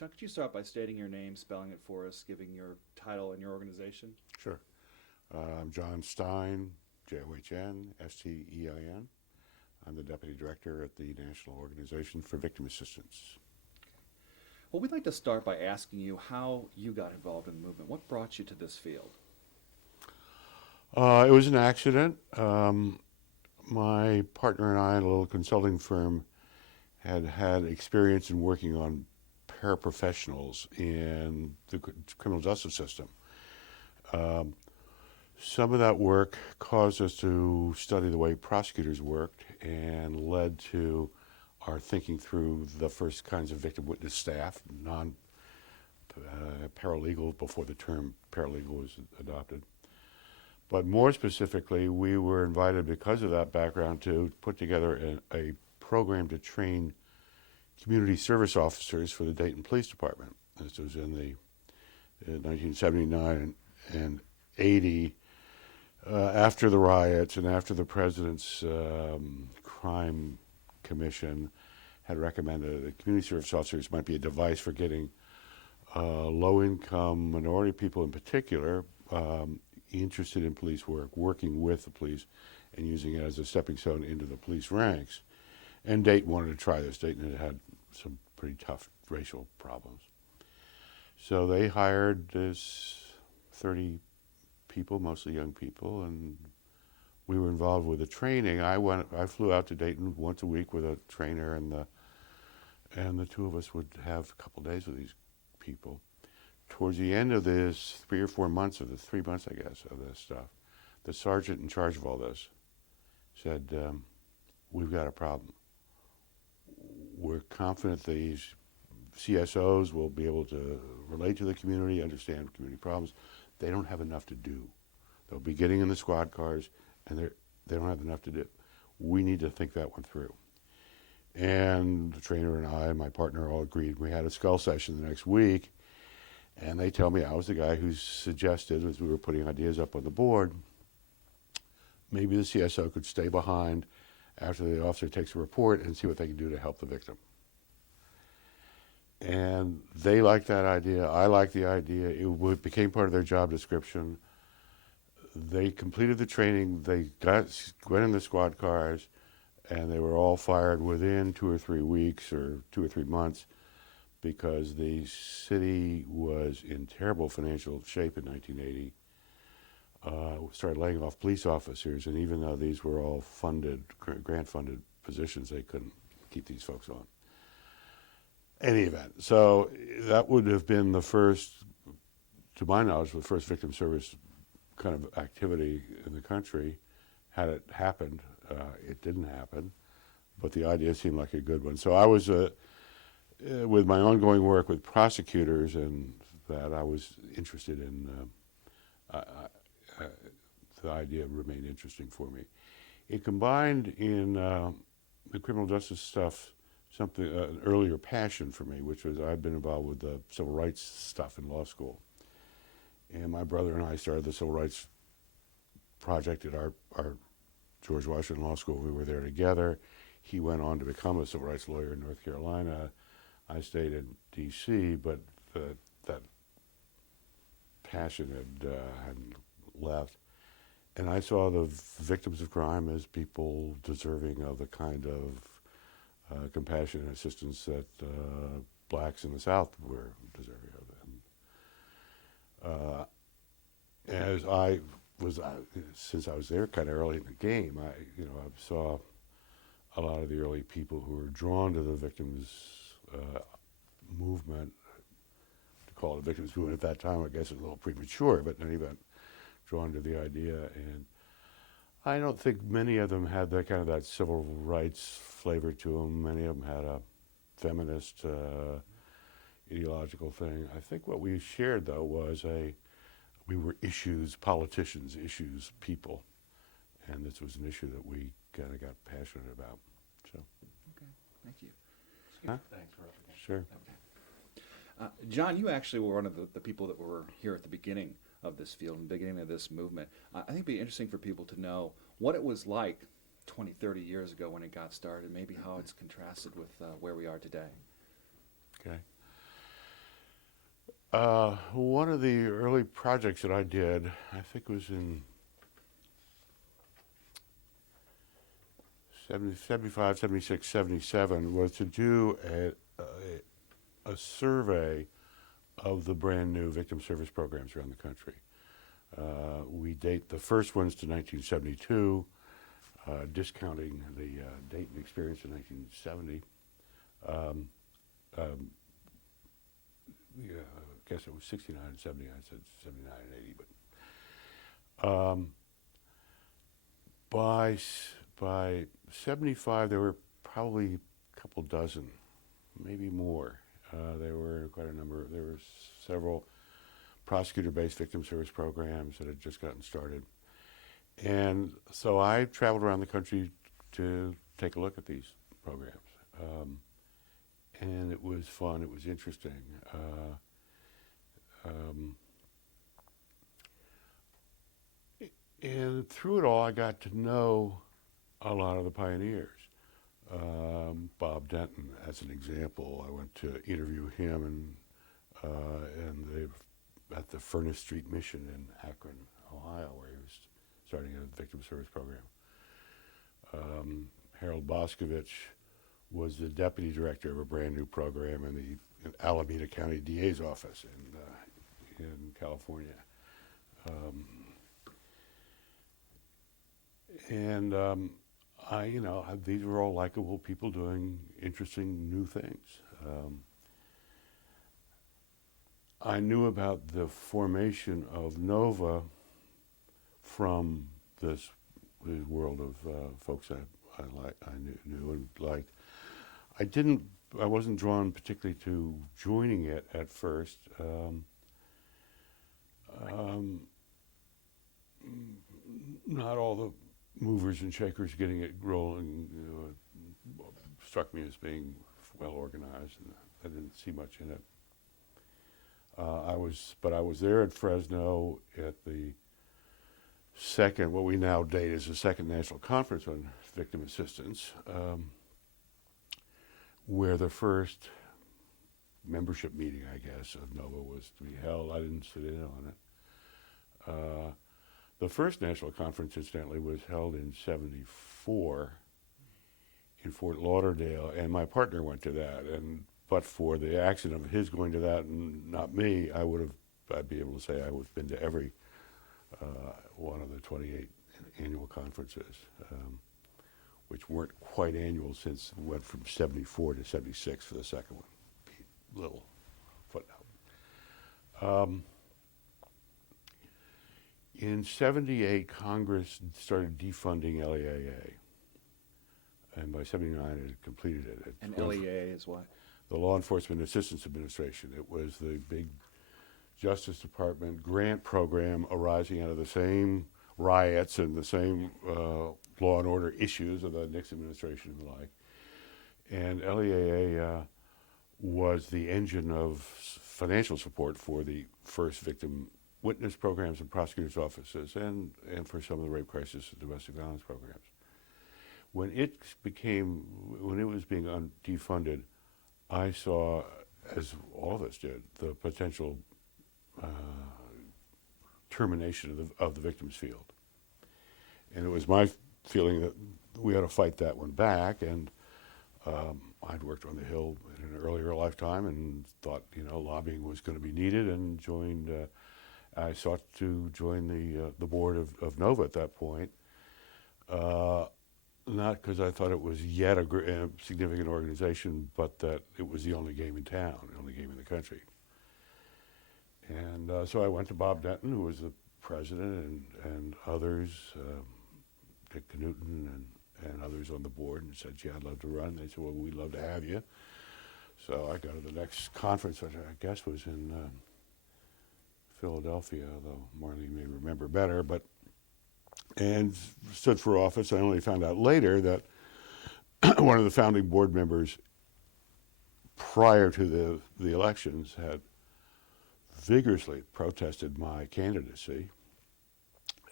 John, could you start by stating your name, spelling it for us, giving your title and your organization? Sure. I'm John Stein, John Stein. I'm the Deputy Director at the National Organization for Victim Assistance. Well, we'd like to start by asking you how you got involved in the movement. What brought you to this field? It was an accident. My partner and I, at a little consulting firm, had experience in working on paraprofessionals in the criminal justice system. Some of that work caused us to study the way prosecutors worked and led to our thinking through the first kinds of victim witness staff, paralegal before the term paralegal was adopted. But more specifically, we were invited because of that background to put together a program to train community service officers for the Dayton Police Department. This was in 1979 and 80, after the riots and after the President's crime commission had recommended that community service officers might be a device for getting low-income minority people in particular interested in police work, working with the police, and using it as a stepping stone into the police ranks. And Dayton wanted to try this. Dayton had some pretty tough racial problems. So they hired this 30 people, mostly young people, and we were involved with the training. I flew out to Dayton once a week with a trainer, and the two of us would have a couple days with these people. Towards the end of this 3 or 4 months, of the 3 months, I guess, of this stuff, the sergeant in charge of all this said, we've got a problem. We're confident these CSOs will be able to relate to the community, understand community problems. They don't have enough to do. They'll be getting in the squad cars, and they don't have enough to do. We need to think that one through. And the trainer and I and my partner all agreed. We had a skull session the next week, and they tell me I was the guy who suggested, as we were putting ideas up on the board, maybe the CSO could stay behind after the officer takes a report and see what they can do to help the victim. And they liked that idea. I liked the idea. It became part of their job description. They completed the training. They went in the squad cars, and they were all fired within 2 or 3 weeks or 2 or 3 months, because the city was in terrible financial shape in 1980. Started laying off police officers, and even though these were all funded, grant-funded positions, they couldn't keep these folks on. Any event, so that would have been the first, to my knowledge, the first victim service kind of activity in the country. Had it happened, it didn't happen, but the idea seemed like a good one. So I was, with my ongoing work with prosecutors and that, I was interested in, the idea remained interesting for me. It combined in the criminal justice stuff something, an earlier passion for me, which was I'd been involved with the civil rights stuff in law school. And my brother and I started the civil rights project at our George Washington Law School. We were there together. He went on to become a civil rights lawyer in North Carolina. I stayed in D.C., but that passion had left. And I saw the victims of crime as people deserving of the kind of compassion and assistance that blacks in the South were deserving of. And as I was, since I was there kind of early in the game, I saw a lot of the early people who were drawn to the victims movement. To call it a victims movement at that time, I guess, is a little premature, but in any event, drawn to the idea. And I don't think many of them had that kind of that civil rights flavor to them. Many of them had a feminist ideological thing. I think what we shared, though, was we were politicians, people, and this was an issue that we kind of got passionate about. So. Okay, thank you. Huh? Thanks, Roger. Sure. John, you actually were one of the people that were here at the beginning of this field and beginning of this movement. I think it'd be interesting for people to know what it was like 20, 30 years ago when it got started, maybe how it's contrasted with where we are today. Okay. One of the early projects that I did, I think was in 75, 76, 77, was to do a survey of the brand new victim service programs around the country. We date the first ones to 1972, discounting the Dayton experience in 1970. Yeah, I guess it was 69 and 70. I said 79 and 80, but by 75 there were probably a couple dozen, maybe more. There were quite a number. There were several prosecutor-based victim service programs that had just gotten started, and so I traveled around the country to take a look at these programs. And it was fun. It was interesting. And through it all, I got to know a lot of the pioneers. Bob Denton, as an example, I went to interview him, and they at the Furnace Street Mission in Akron, Ohio, where he was starting a victim service program. Harold Boscovich was the deputy director of a brand new program in the Alameda County DA's office in California. These were all likable people doing interesting new things. I knew about the formation of NOVA from this world of folks I knew and liked. I wasn't drawn particularly to joining it at first. Not all the movers and shakers getting it rolling struck me as being well organized, and I didn't see much in it. I was there at Fresno at the second, what we now date as the second National Conference on Victim Assistance, where the first membership meeting, I guess, of NOVA was to be held. I didn't sit in on it. The first national conference, incidentally, was held in '74 in Fort Lauderdale, and my partner went to that. But for the accident of his going to that and not me, I'd be able to say I would have been to every one of the 28 annual conferences, which weren't quite annual since we went from '74 to '76 for the second one. Little footnote. In '78, Congress started defunding LEAA, and by '79 it had completed it. And LEAA is what? The Law Enforcement Assistance Administration. It was the big Justice Department grant program arising out of the same riots and the same law and order issues of the Nixon administration and the like. And LEAA was the engine of financial support for the first victim witness programs and prosecutors' offices and for some of the rape crisis and domestic violence programs. When it was being defunded, I saw, as all of us did, the potential termination of the victims field. And it was my feeling that we ought to fight that one back. And I'd worked on the Hill in an earlier lifetime and thought, lobbying was going to be needed, and I sought to join the board of NOVA at that point. Not because I thought it was yet a significant organization, but that it was the only game in town, the only game in the country. And so I went to Bob Denton, who was the president, and others, Dick Knutson and others on the board, and said, "Gee, I'd love to run." They said, "Well, we'd love to have you." So I go to the next conference, which I guess was in Philadelphia, though Marlene may remember better, and stood for office. I only found out later that one of the founding board members prior to the elections had vigorously protested my candidacy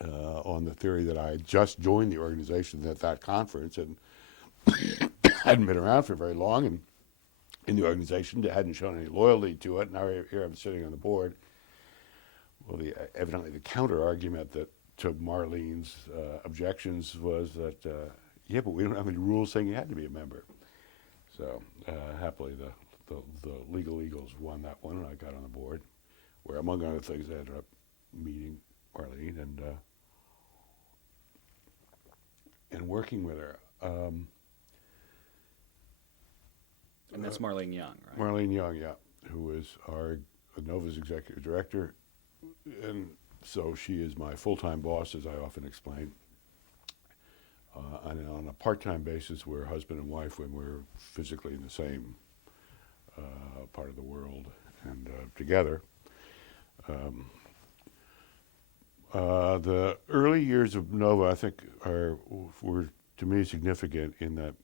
on the theory that I had just joined the organization at that conference and hadn't been around for very long, in the organization, hadn't shown any loyalty to it. Now here I'm sitting on the board. Well, evidently the counter argument to Marlene's objections was that, yeah, but we don't have any rules saying you had to be a member. So happily the Legal Eagles won that one, and I got on the board, where among other things I ended up meeting Marlene and working with her. And that's Marlene Young, right? Marlene Young, yeah, who is our NOVA's executive director, and so she is my full-time boss, as I often explain. And on a part-time basis, we're husband and wife when we're physically in the same part of the world and together. The early years of NOVA, I think, were to me significant in that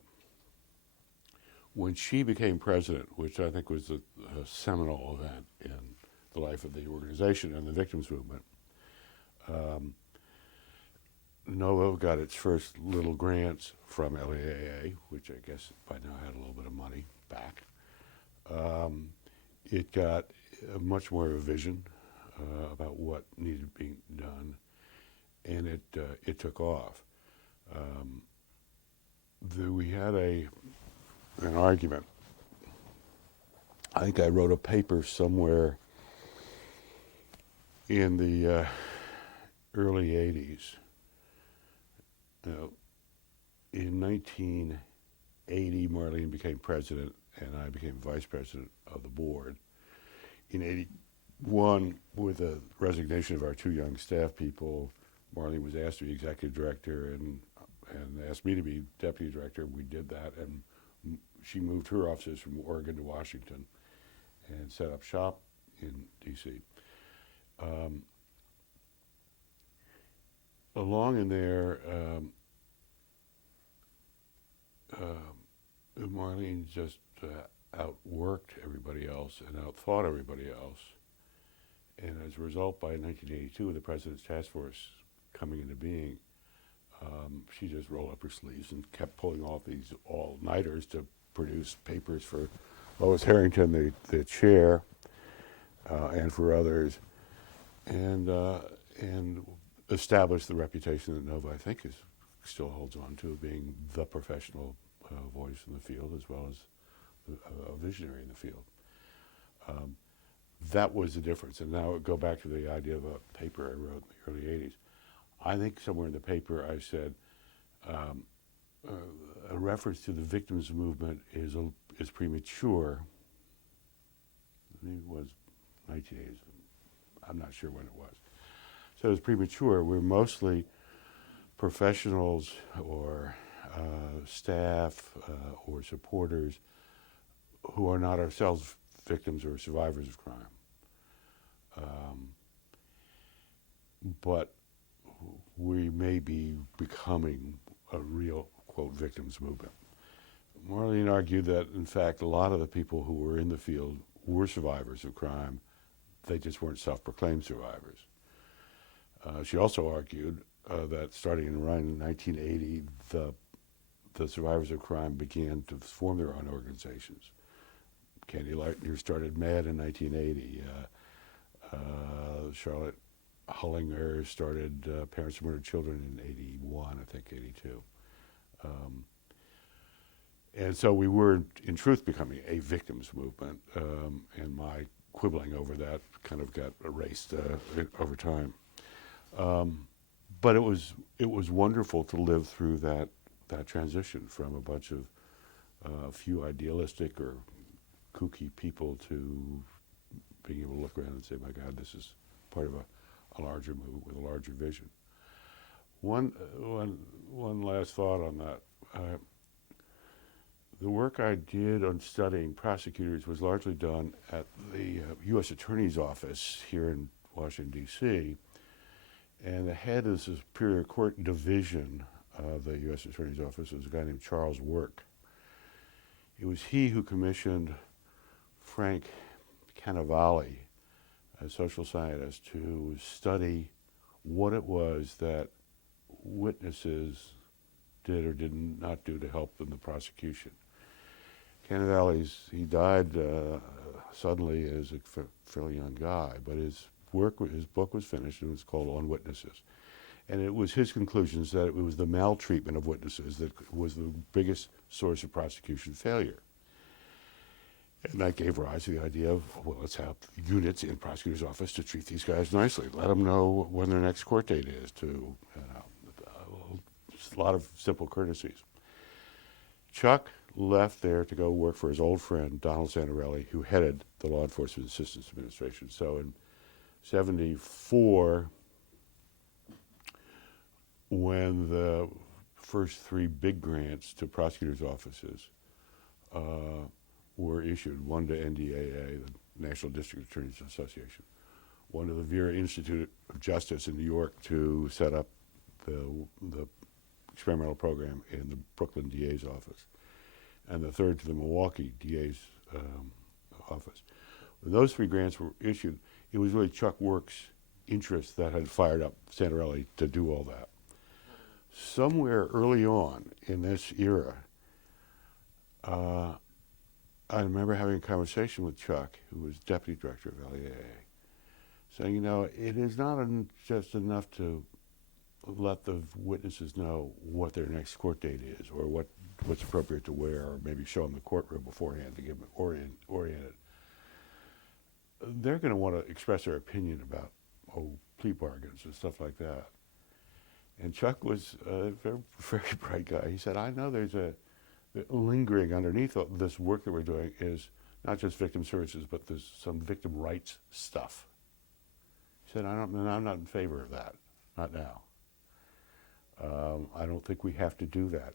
when she became president, which I think was a seminal event in the life of the organization and the victims movement, NOVA got its first little grants from LEAA, which I guess by now had a little bit of money back. It got much more of a vision about what needed being done, and it took off. We had an argument. I think I wrote a paper somewhere in the early 80s. In 1980, Marlene became president, and I became vice president of the board. In 81, with the resignation of our two young staff people, Marlene was asked to be executive director and asked me to be deputy director. We did that, and she moved her offices from Oregon to Washington and set up shop in D.C. Along in there, Marlene just outworked everybody else and outthought everybody else. And as a result, by 1982, the President's Task Force coming into being, she just rolled up her sleeves and kept pulling off these all-nighters to produce papers for Lois Harrington, the chair, and for others, and established the reputation that NOVA, I think, still holds on to, being the professional voice in the field as well as a visionary in the field. That was the difference. And now go back to the idea of a paper I wrote in the early 80s. I think somewhere in the paper I said a reference to the victims movement is premature. I think it was 1980s. I'm not sure when it was. So it was premature. We're mostly professionals or staff or supporters who are not ourselves victims or survivors of crime. But we may be becoming a real, quote, victims movement. Marlene argued that, in fact, a lot of the people who were in the field were survivors of crime. They just weren't self-proclaimed survivors. She also argued that starting in around 1980, the survivors of crime began to form their own organizations. Candy Lightner started MAD in 1980. Charlotte Hullinger started Parents of Murdered Children in 81, I think 82. And so we were, in truth, becoming a victims movement, and my quibbling over that kind of got erased over time. But it was wonderful to live through that transition from a bunch of few idealistic or kooky people to being able to look around and say, my God, this is part of a larger movement with a larger vision. One last thought on that. The work I did on studying prosecutors was largely done at the U.S. Attorney's Office here in Washington, D.C., and the head of the Superior Court Division of the U.S. Attorney's Office was a guy named Charles Work. It was he who commissioned Frank Cannavale, a social scientist, to study what it was that witnesses did or did not do to help in the prosecution. Cannon Valley's, he died suddenly as a fairly young guy, but his book was finished, and it was called On Witnesses. And it was his conclusions that it was the maltreatment of witnesses that was the biggest source of prosecution failure. And that gave rise to the idea of, well, let's have units in prosecutor's office to treat these guys nicely. Let them know when their next court date is, a lot of simple courtesies. Chuck left there to go work for his old friend, Donald Santarelli, who headed the Law Enforcement Assistance Administration. So in 74, when the first 3 big grants to prosecutors' offices were issued, one to NDAA, the National District Attorneys Association, one to the Vera Institute of Justice in New York to set up the experimental program in the Brooklyn DA's office, and the third to the Milwaukee DA's office. When those 3 grants were issued, it was really Chuck Work's interest that had fired up Santarelli to do all that. Somewhere early on in this era, I remember having a conversation with Chuck, who was deputy director of LEAA, saying, it is not just enough to let the witnesses know what their next court date is, or what's appropriate to wear, or maybe show them the courtroom beforehand to get them oriented. They're going to want to express their opinion about plea bargains and stuff like that. And Chuck was a very, very bright guy. He said, I know there's lingering underneath this work that we're doing is not just victim services, but there's some victim rights stuff. He said, I'm not in favor of that, not now. I don't think we have to do that.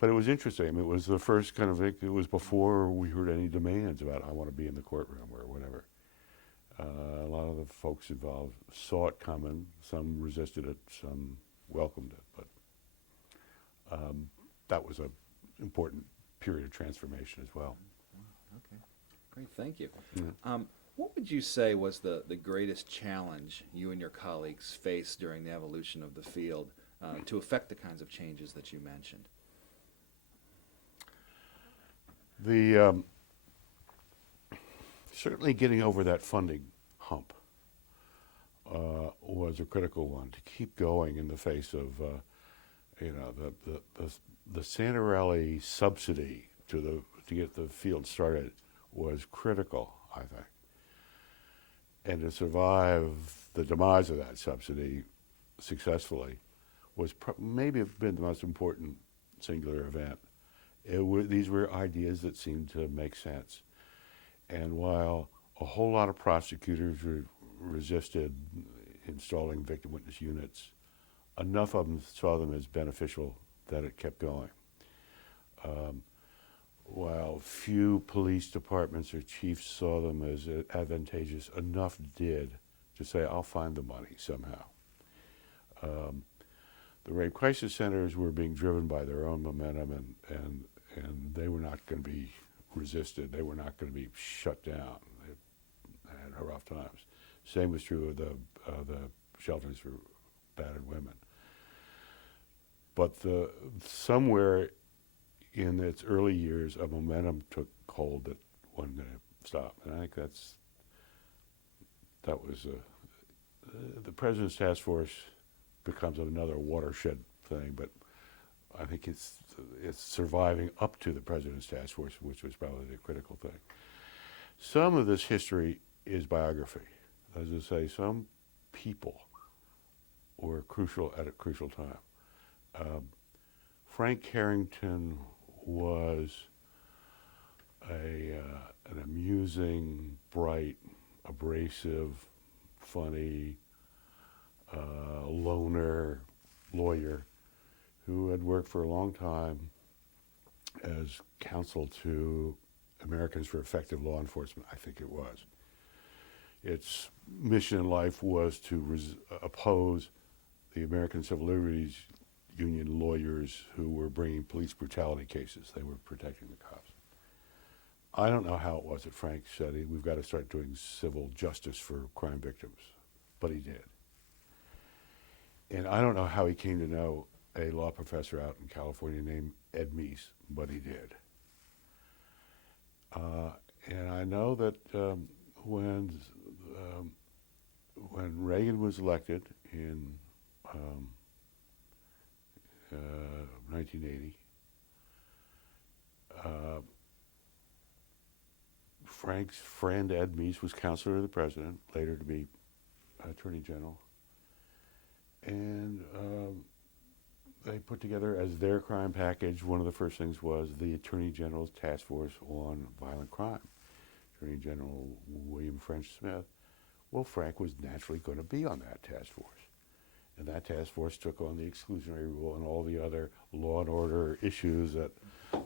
But it was interesting. I mean, it was the first kind of, it was before we heard any demands about, I want to be in the courtroom or whatever. A lot of the folks involved saw it coming. Some resisted it, some welcomed it. But that was an important period of transformation as well. Okay, great, thank you. Yeah. What would you say was the greatest challenge you and your colleagues faced during the evolution of the field to affect the kinds of changes that you mentioned? Certainly getting over that funding hump was a critical one, to keep going in the face of the Santarelli subsidy to get the field started was critical, I think. And to survive the demise of that subsidy successfully was maybe been the most important singular event. These were ideas that seemed to make sense. And while a whole lot of prosecutors resisted installing victim witness units, enough of them saw them as beneficial that it kept going. While few police departments or chiefs saw them as advantageous, enough did to say, I'll find the money somehow. The rape crisis centers were being driven by their own momentum, and they were not going to be resisted. They were not going to be shut down. They had rough times. Same was true of the shelters for battered women. But somewhere in its early years, a momentum took hold that wasn't going to stop. And I think that was the President's Task Force becomes another watershed thing, but I think it's surviving up to the President's Task Force, which was probably the critical thing. Some of this history is biography. As I say, some people were crucial at a crucial time. Frank Carrington was an amusing, bright, abrasive, funny, loner lawyer who had worked for a long time as counsel to Americans for Effective Law Enforcement, I think it was. Its mission in life was to oppose the American Civil Liberties Union lawyers who were bringing police brutality cases. They were protecting the cops. I don't know how it was that Frank said, we've got to start doing civil justice for crime victims, but he did. And I don't know how he came to know a law professor out in California named Ed Meese, but he did. And I know that when um, when Reagan was elected in um, 1980, uh, Frank's friend Ed Meese was counselor to the president, later to be attorney general, and they put together as their crime package. One of the first things was the Attorney General's Task Force on Violent Crime. Attorney General William French Smith. Well, Frank was naturally going to be on that task force. And that task force took on the exclusionary rule and all the other law and order issues that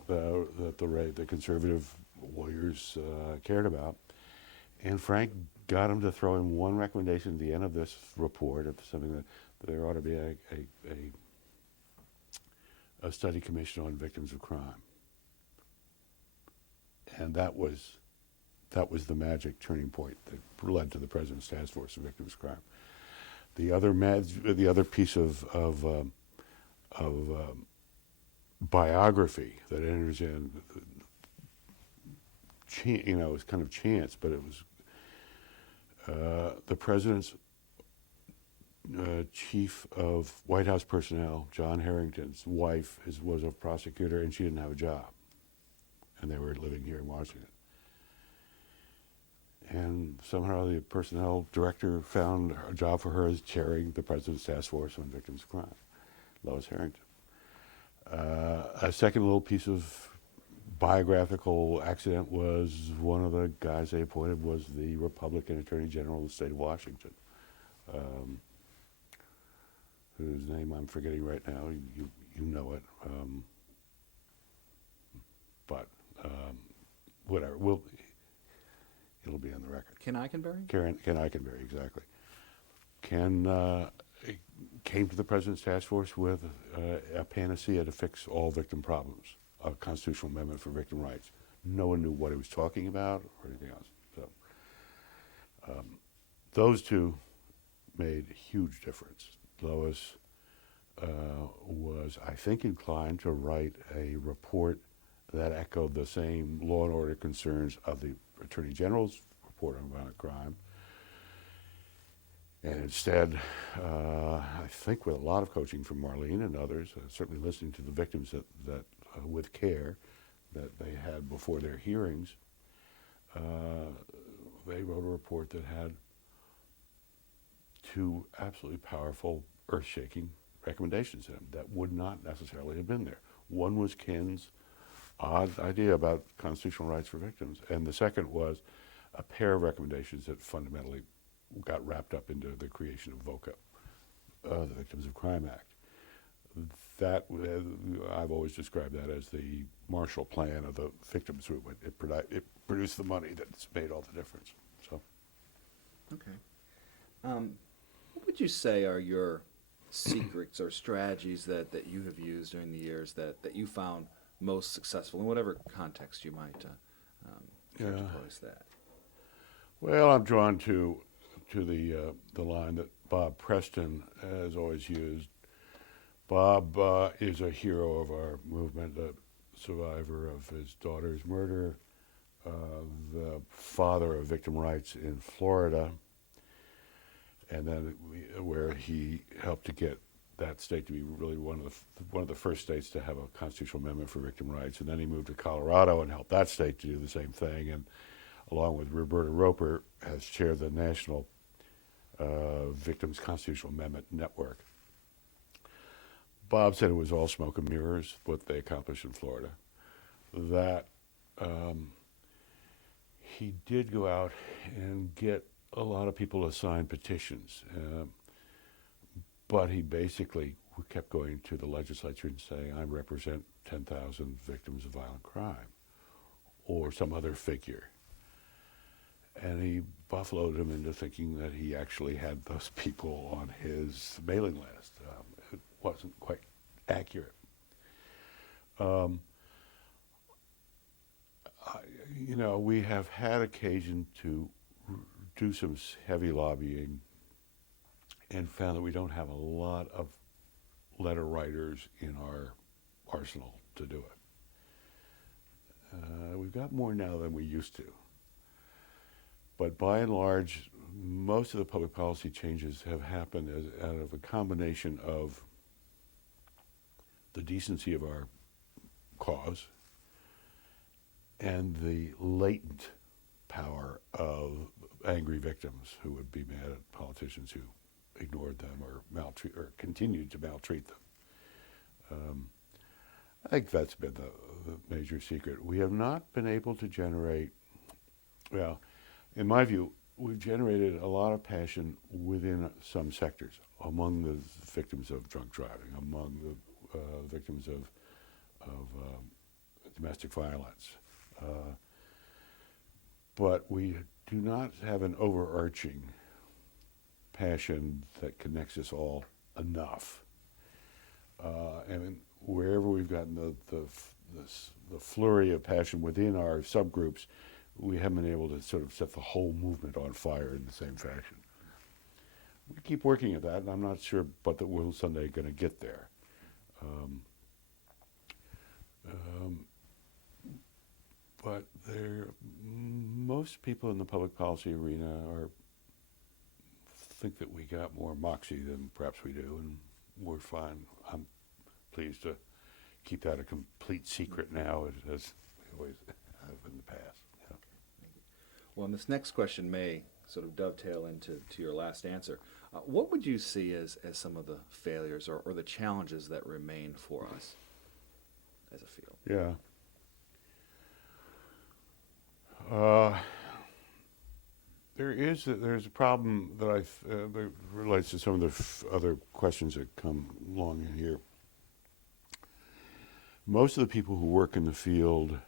the conservative lawyers cared about. And Frank got him to throw in one recommendation at the end of this report of something that there ought to be a study commission on victims of crime. And that was the magic turning point that led to the President's Task Force on Victims of Crime. The other piece of biography that enters in, it was kind of chance, but it was the President's chief of White House personnel, John Harrington's wife, was a prosecutor, and she didn't have a job, and they were living here in Washington. And somehow the personnel director found a job for her as chairing the President's Task Force on Victims of Crime, Lois Harrington. A second little piece of biographical accident was one of the guys they appointed was the Republican Attorney General of the state of Washington, whose name I'm forgetting right now. You know it, but whatever. It'll be on the record. Ken Eikenberry? Ken Eikenberry, exactly. Ken came to the President's Task Force with a panacea to fix all victim problems, a constitutional amendment for victim rights. No one knew what he was talking about or anything else. So those two made a huge difference. Lois was, I think, inclined to write a report that echoed the same law and order concerns of the Attorney General's report on violent crime. And instead, I think with a lot of coaching from Marlene and others, certainly listening to the victims that with care that they had before their hearings, they wrote a report that had two absolutely powerful, earth-shaking recommendations in them that would not necessarily have been there. One was Ken's odd idea about constitutional rights for victims, and the second was a pair of recommendations that fundamentally got wrapped up into the creation of VOCA, the Victims of Crime Act. That I've always described that as the Marshall Plan of the victims movement. It produced the money that's made all the difference. So, Okay. What would you say are your secrets or strategies that you have used during the years that you found most successful in whatever context you might characterize that? well, I'm drawn to the line that Bob Preston has always used. Bob is a hero of our movement, a survivor of his daughter's murder, the father of victim rights in Florida, and then where he helped to get that state to be really one of the first states to have a constitutional amendment for victim rights. And then he moved to Colorado and helped that state to do the same thing. And along with Roberta Roper, has chaired the National Victims Constitutional Amendment Network. Bob said it was all smoke and mirrors what they accomplished in Florida. That he did go out and get a lot of people to sign petitions. But he basically kept going to the legislature and saying, I represent 10,000 victims of violent crime, or some other figure. And he buffaloed him into thinking that he actually had those people on his mailing list. It wasn't quite accurate. We have had occasion to do some heavy lobbying and found that we don't have a lot of letter writers in our arsenal to do We've got more now than we used to. But by and large, most of the public policy changes have happened out of a combination of the decency of our cause and the latent power of angry victims who would be mad at politicians who ignored them or continued to maltreat them. I think that's been the major secret. We have not been able to generate, well, in my view, we've generated a lot of passion within some sectors, among the victims of drunk driving, among the victims of domestic violence. But we do not have an overarching passion that connects us all enough. And wherever we've gotten the flurry of passion within our subgroups, we haven't been able to sort of set the whole movement on fire in the same fashion. We keep working at that, and I'm not sure but that we're someday going to get there. But most people in the public policy arena think that we got more moxie than perhaps we do, and we're fine. I'm pleased to keep that a complete secret now, as we always have in the past. Yeah. Well, and this next question may sort of dovetail into your last answer. What would you see as some of the failures or the challenges that remain for us as a field? Yeah. There's a problem that that relates to some of the other questions that come along in here. Most of the people who work in the field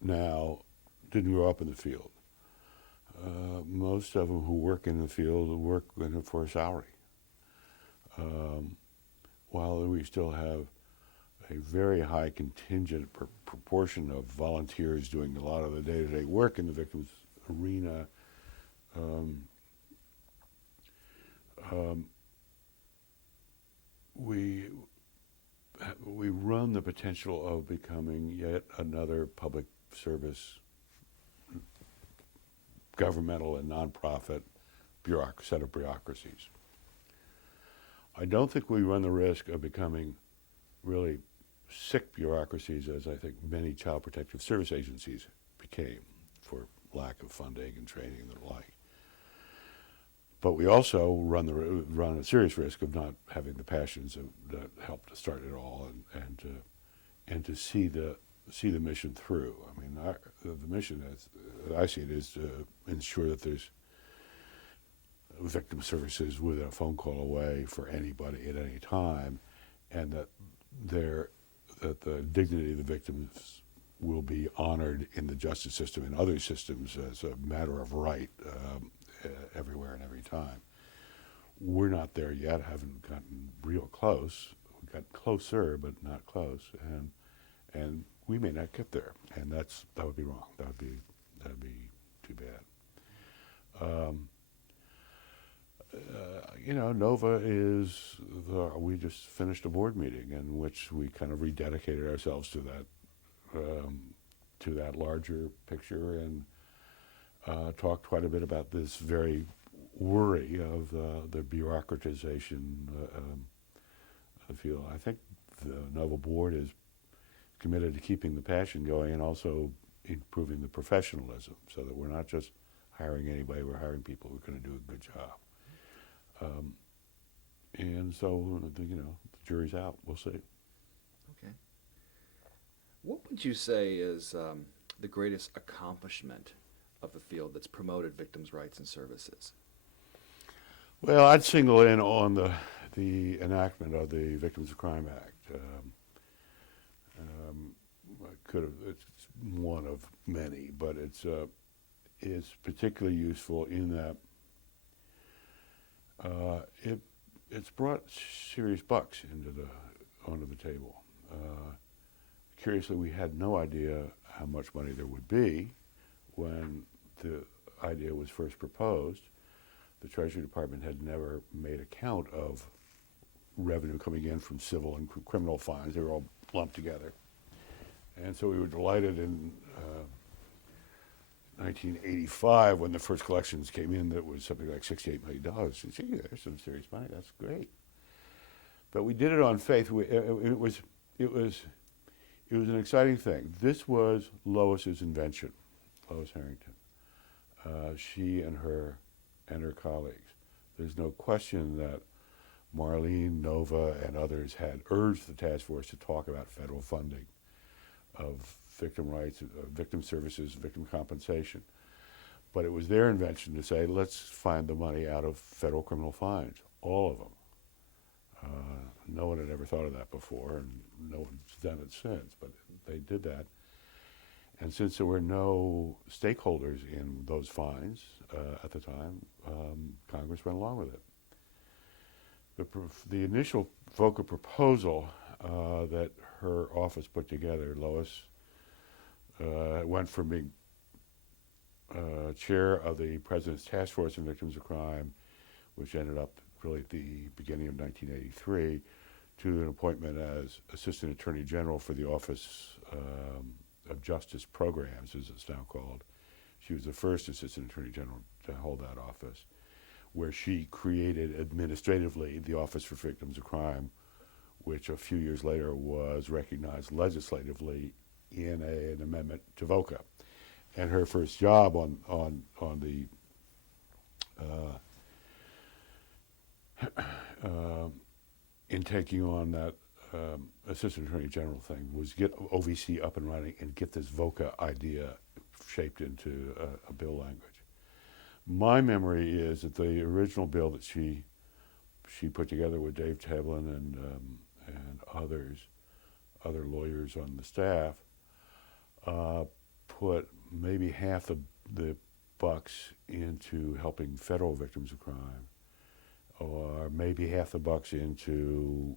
now didn't grow up in the field. Most of them who work in the field work in it for a salary. While we still have a very high contingent proportion of volunteers doing a lot of the day-to-day work in the victims arena, we run the potential of becoming yet another public service, governmental and nonprofit set of bureaucracies. I don't think we run the risk of becoming really sick bureaucracies, as I think many child protective service agencies became for lack of funding and training and the like. But we also run a serious risk of not having the passions that helped to start it all, and to see the mission through. I mean, the mission, as I see it, is to ensure that there's victim services within a phone call away for anybody at any time, and that the dignity of the victims will be honored in the justice system and other systems as a matter of right everywhere and every time. We're not there yet, haven't gotten real close. We've got closer, but not close, and we may not get there, and that would be wrong. That'd be too bad. NOVA we just finished a board meeting in which we kind of rededicated ourselves to that larger picture, and talked quite a bit about this very worry of the bureaucratization of the field. I think the NOVA board is committed to keeping the passion going and also improving the professionalism, so that we're not just hiring anybody, we're hiring people who are going to do a good job. And so, the jury's out. We'll see. Okay. What would you say is the greatest accomplishment of the field that's promoted victims' rights and services? Well, I'd single in on the enactment of the Victims of Crime Act. It's one of many, but it's particularly useful in that it's brought serious bucks onto the table. Curiously, we had no idea how much money there would be when the idea was first proposed. The Treasury Department had never made a count of revenue coming in from civil and criminal fines. They were all lumped together. And so we were delighted in 1985 when the first collections came in that was something like $68 million. And gee, there's some serious money. That's great. But we did it on faith. It was an exciting thing. This was Lois's invention, Lois Harrington. She and her colleagues. There's no question that Marlene, Nova, and others had urged the task force to talk about federal funding of victim rights, victim services, victim compensation. But it was their invention to say, let's find the money out of federal criminal fines, all of them. No one had ever thought of that before, and no one's done it since, but they did that. And since there were no stakeholders in those fines at the time, Congress went along with it. The initial VOCA proposal that her office put together, Lois went from being chair of the President's Task Force on Victims of Crime, which ended up really at the beginning of 1983, to an appointment as Assistant Attorney General for the Office of Justice Programs, as it's now called. She was the first Assistant Attorney General to hold that office, where she created administratively the Office for Victims of Crime, which a few years later was recognized legislatively in an amendment to VOCA. And her first job on the in taking on that Assistant Attorney General thing was get OVC up and running and get this VOCA idea shaped into a bill language. My memory is that the original bill that she put together with Dave Tevlin and other lawyers on the staff, put maybe half the bucks into helping federal victims of crime, or maybe half the bucks into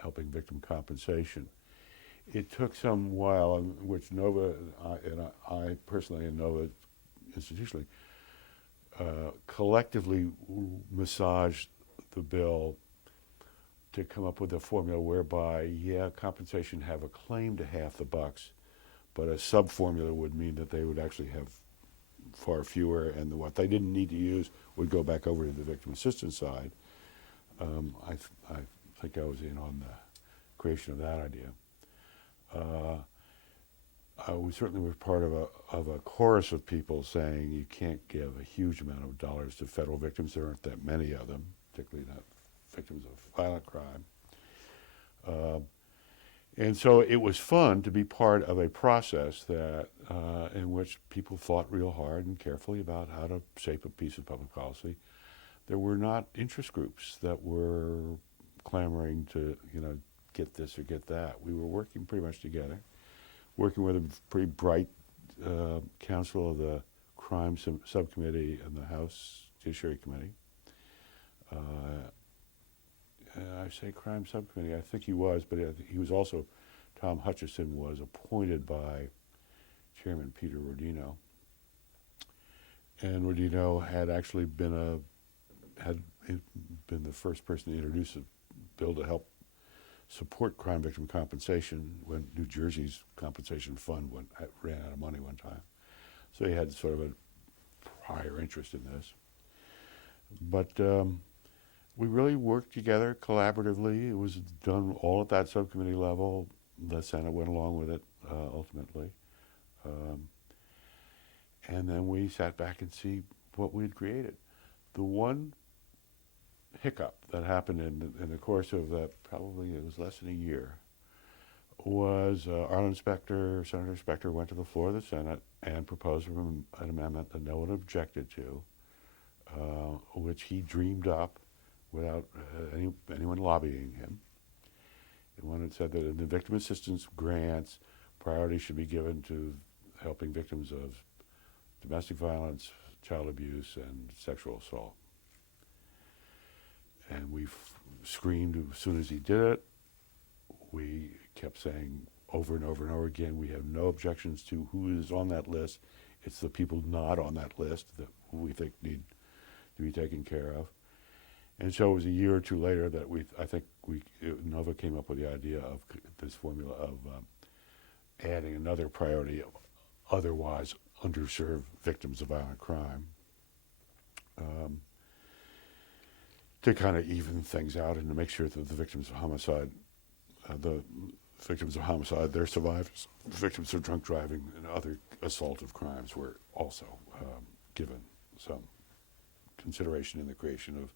helping victim compensation. It took some while, in which Nova and I personally, and Nova institutionally, collectively massaged the bill to come up with a formula whereby, compensation have a claim to half the bucks, but a sub-formula would mean that they would actually have far fewer, and what they didn't need to use would go back over to the victim assistance side. I think I was in on the creation of that idea. We certainly were part of a chorus of people saying you can't give a huge amount of dollars to federal victims. There aren't that many of them, particularly not victims of violent crime. And so it was fun to be part of a process that in which people thought real hard and carefully about how to shape a piece of public policy. There were not interest groups that were clamoring to, get this or get that. We were working pretty much together, working with a pretty bright counsel of the crime subcommittee and the House Judiciary Committee. I say crime subcommittee, I think he was, but he was also, Tom Hutchison was appointed by Chairman Peter Rodino. And Rodino had actually been the first person to introduce a bill to help support crime victim compensation when New Jersey's compensation fund ran out of money one time. So he had sort of a prior interest in this. But we really worked together collaboratively. It was done all at that subcommittee level. The Senate went along with it ultimately. And then we sat back and see what we had created. The one hiccup that happened in the course of that, probably it was less than a year, was Senator Specter went to the floor of the Senate and proposed an amendment that no one objected to, which he dreamed up without anyone lobbying him. The one that said that in the victim assistance grants, priority should be given to helping victims of domestic violence, child abuse, and sexual assault. And we screamed as soon as he did it. We kept saying over and over and over again, we have no objections to who is on that list. It's the people not on that list that we think need to be taken care of. And so it was a year or two later that Nova came up with the idea of this formula of adding another priority of otherwise underserved victims of violent crime, to kind of even things out and to make sure that the victims of homicide, their survivors, victims of drunk driving and other assaultive crimes were also given some consideration in the creation of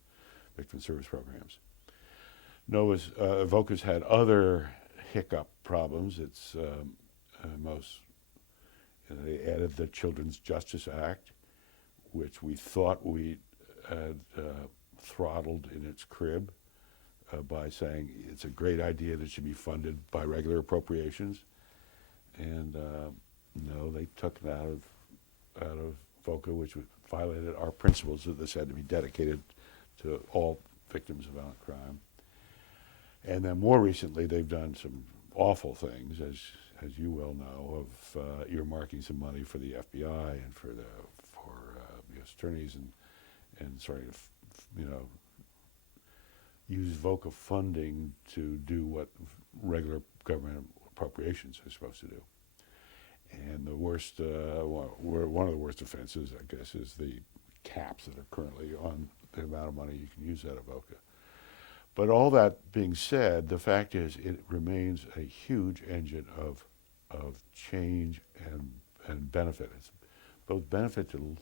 victim service programs. VOCA's had other hiccup problems. It's they added the Children's Justice Act, which we thought we had throttled in its crib by saying it's a great idea that it should be funded by regular appropriations, and no, they took it out of VOCA, which violated our principles that this had to be dedicated to all victims of violent crime. And then more recently, they've done some awful things, as you well know, of earmarking some money for the FBI and for U.S. attorneys and starting to, use VOCA funding to do what regular government appropriations are supposed to do. And the worst, one of the worst offenses, I guess, is the caps that are currently on the amount of money you can use out of VOCA. But all that being said, the fact is it remains a huge engine of change and benefit. It's both benefit to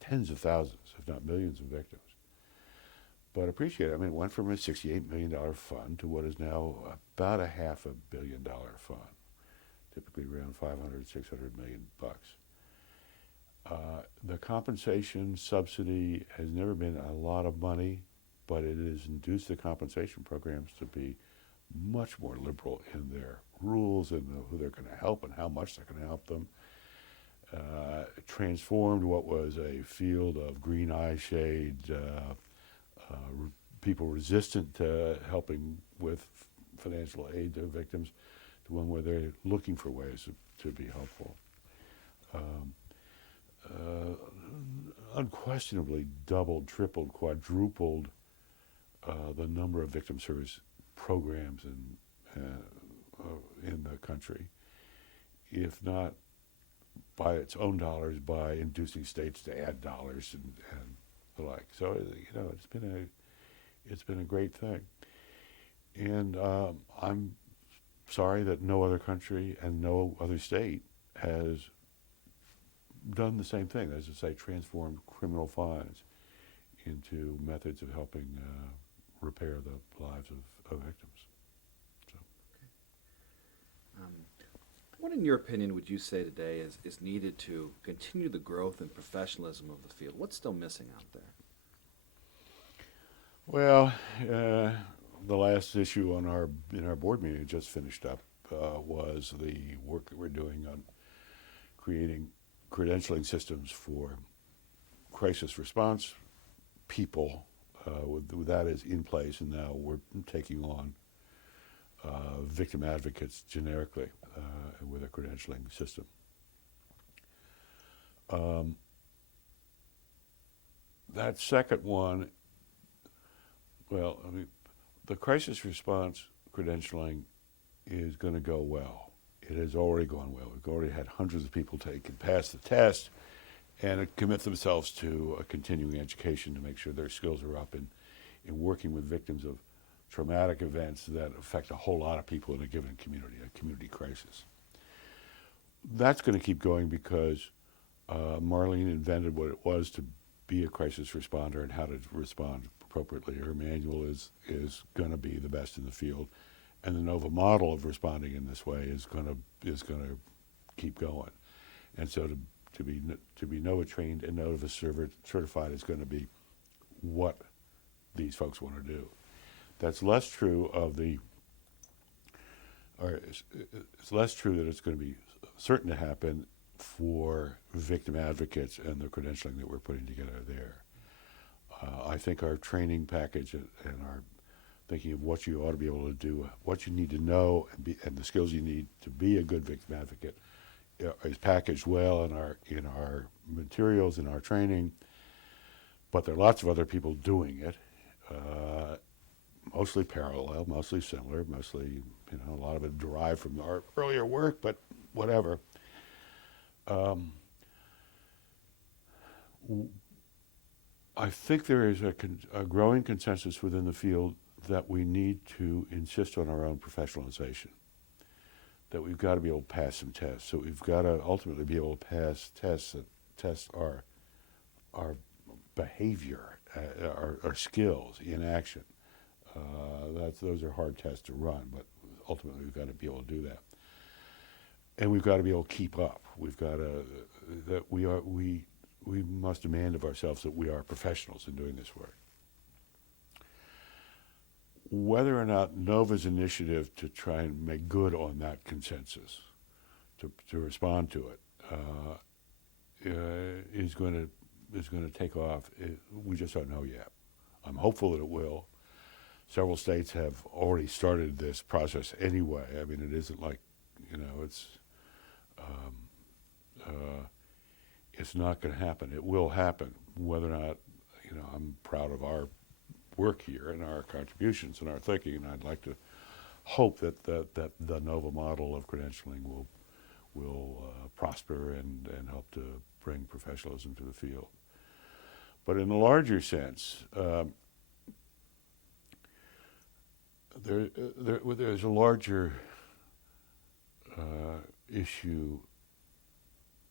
tens of thousands, if not millions of victims. But appreciate it. I mean, it went from a $68 million fund to what is now about a $500 million fund, typically around 500, 600 million bucks. The compensation subsidy has never been a lot of money, but it has induced the compensation programs to be much more liberal in their rules and who they're going to help and how much they're going to help them. Transformed what was a field of green eye shade, people resistant to helping with financial aid to victims, to one where they're looking for ways to be helpful. Unquestionably doubled, tripled, quadrupled the number of victim service programs in the country, if not by its own dollars, by inducing states to add dollars and the like. So it's been a great thing, and I'm sorry that no other country and no other state has done the same thing, as I say, transformed criminal fines into methods of helping repair the lives of victims. So. What, in your opinion, would you say today is needed to continue the growth and professionalism of the field? What's still missing out there? Well, the last issue in our board meeting just finished up was the work that we're doing on creating credentialing systems for crisis response people. With that is in place, and now we're taking on victim advocates generically with a credentialing system. That second one, well, I mean, the crisis response credentialing is going to go well. It has already gone well. We've already had hundreds of people take and pass the test and commit themselves to a continuing education to make sure their skills are up in working with victims of traumatic events that affect a whole lot of people in a given community, a community crisis. That's going to keep going because Marlene invented what it was to be a crisis responder and how to respond appropriately. Her manual is going to be the best in the field, and the NOVA model of responding in this way is going to keep going. And so to be NOVA trained and NOVA certified is going to be what these folks want to do. That's less true it's less true that it's going to be certain to happen for victim advocates and the credentialing that we're putting together there. I think our training package and our thinking of what you ought to be able to do, what you need to know, and the skills you need to be a good victim advocate is packaged well in our materials, in our training. But there are lots of other people doing it, mostly parallel, mostly similar, mostly a lot of it derived from our earlier work, but whatever. Um, w- I think there is a growing consensus within the field that we need to insist on our own professionalization, that we've got to be able to pass some tests. So we've got to ultimately be able to pass tests that test our behavior, our skills in action. Those are hard tests to run, but ultimately we've got to be able to do that. And we've got to be able to keep up. We've got to, that we must demand of ourselves that we are professionals in doing this work. Whether or not NOVA's initiative to try and make good on that consensus, to respond to it, is going to take off, we just don't know yet. I'm hopeful that it will. Several states have already started this process anyway. I mean, it isn't like, it's not going to happen. It will happen. Whether or not, I'm proud of our work here and our contributions and our thinking, and I'd like to hope that the NOVA model of credentialing will prosper and help to bring professionalism to the field. But in the larger sense, there's a larger issue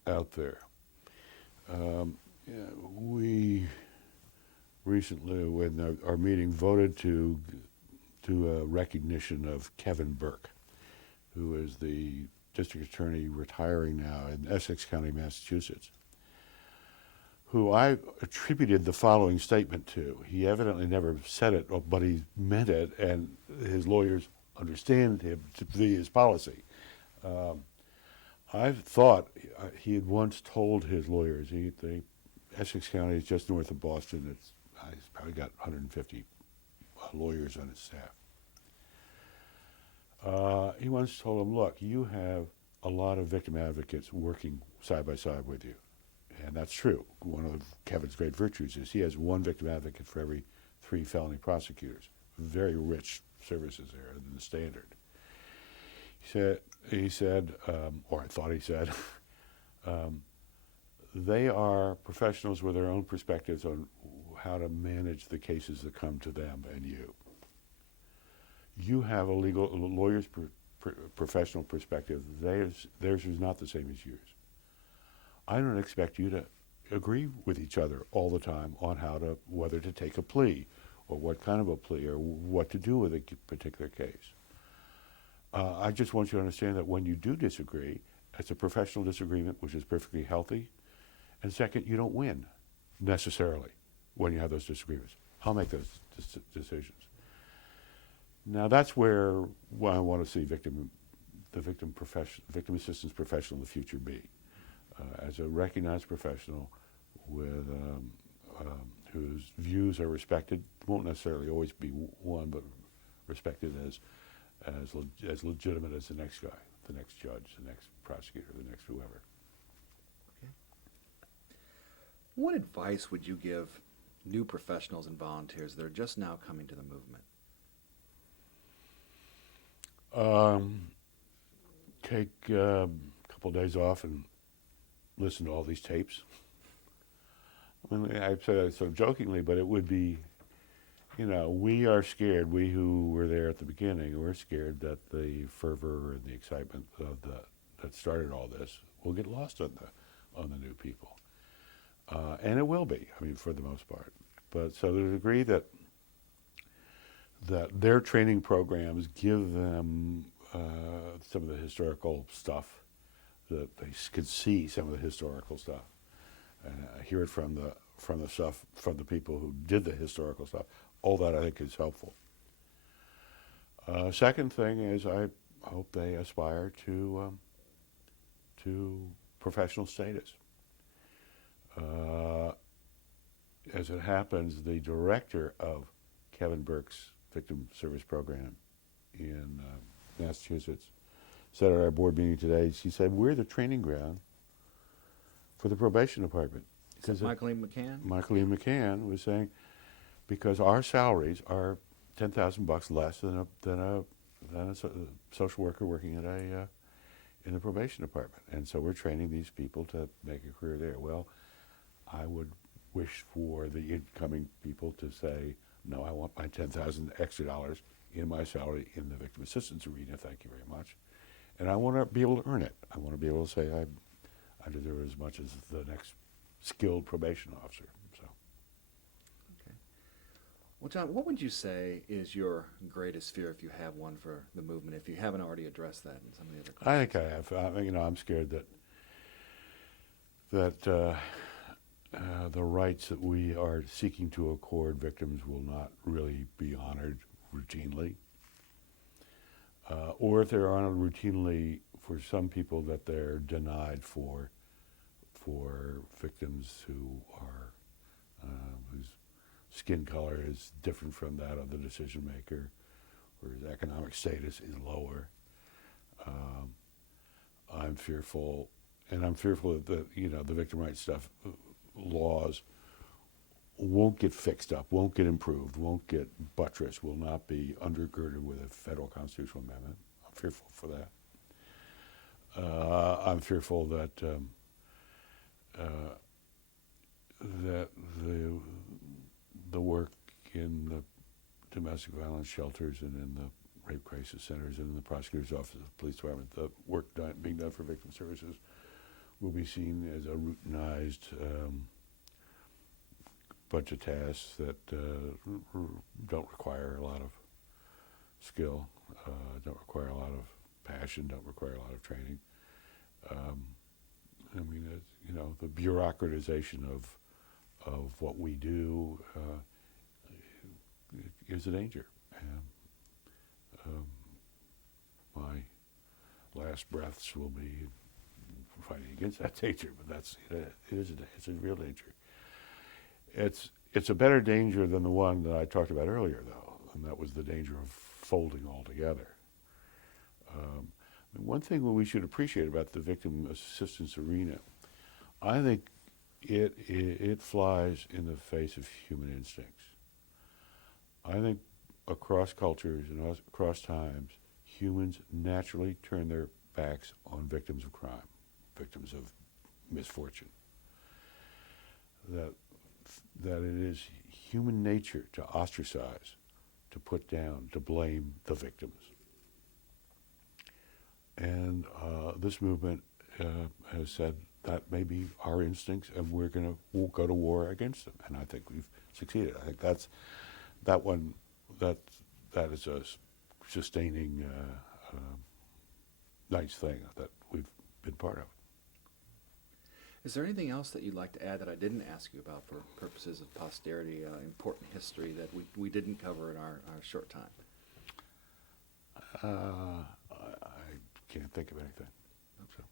out there. We recently, when our meeting, voted to a recognition of Kevin Burke, who is the district attorney retiring now in Essex County, Massachusetts, who I attributed the following statement to. He evidently never said it, but he meant it, and his lawyers understand him to be his policy. I thought he had once told his lawyers, Essex County is just north of Boston. He's probably got 150 lawyers on his staff. He once told them, look, you have a lot of victim advocates working side by side with you. And that's true. One of Kevin's great virtues is he has one victim advocate for every 3 felony prosecutors. Very rich services there than the standard. He said, or I thought he said, they are professionals with their own perspectives on how to manage the cases that come to them and you. You have a lawyer's professional perspective. Theirs is not the same as yours. I don't expect you to agree with each other all the time on whether to take a plea, or what kind of a plea, or what to do with a particular case. I just want you to understand that when you do disagree, it's a professional disagreement, which is perfectly healthy. And second, you don't win necessarily when you have those disagreements. I'll make those decisions. Now that's where I want to see victim assistance professional in the future be, as a recognized professional with whose views are respected. Won't necessarily always be one, but respected as legitimate as the next guy, the next judge, the next prosecutor, the next whoever. Okay. What advice would you give new professionals and volunteers that are just now coming to the movement? Take a couple of days off and listen to all these tapes. I mean, I say that sort of jokingly, but it would be, we are scared. We who were there at the beginning, we're scared that the fervor and the excitement that started all this will get lost on the new people, and it will be. I mean, for the most part. But so to the degree that their training programs give them some of the historical stuff, that they could see some of the historical stuff, and hear it from the people who did the historical stuff. All that I think is helpful. Second thing is I hope they aspire to professional status. As it happens, the director of Kevin Burke's Victim Service Program in Massachusetts said at our board meeting today, she said, we're the training ground for the probation department. Is that Michael E. McCann? Michael E. McCann was saying, because our salaries are $10,000 less than a social worker working in the probation department. And so we're training these people to make a career there. Well, I would wish for the incoming people to say, no, I want my $10,000 extra dollars in my salary in the victim assistance arena, thank you very much. And I want to be able to earn it. I want to be able to say I deserve as much as the next skilled probation officer. So, Okay. Well, John, what would you say is your greatest fear, if you have one, for the movement, if you haven't already addressed that in some of the other questions? I think I have. I'm scared that the rights that we are seeking to accord victims will not really be honored routinely. Or if they're honored routinely, for some people that they're denied for victims who are whose skin color is different from that of the decision maker, or his economic status is lower. I'm fearful that the victim rights stuff laws won't get fixed up, won't get improved, won't get buttressed, will not be undergirded with a federal constitutional amendment. I'm fearful for that. I'm fearful that that the work in the domestic violence shelters and in the rape crisis centers and in the prosecutor's office of the police department, the work being done for victim services will be seen as a routinized bunch of tasks that don't require a lot of skill, don't require a lot of passion, don't require a lot of training. The bureaucratization of what we do is a danger. And my last breaths will be fighting against that danger, but it's a real danger. It's a better danger than the one that I talked about earlier, though, and that was the danger of folding altogether. One thing that we should appreciate about the victim assistance arena, I think it flies in the face of human instincts. I think across cultures and across times, humans naturally turn their backs on victims of crime, victims of misfortune. That it is human nature to ostracize, to put down, to blame the victims. And this movement has said that may be our instincts, and we'll go to war against them. And I think we've succeeded. I think that is a sustaining, nice thing that we've been part of. Is there anything else that you'd like to add that I didn't ask you about for purposes of posterity, important history that we didn't cover in our short time? I can't think of anything. So.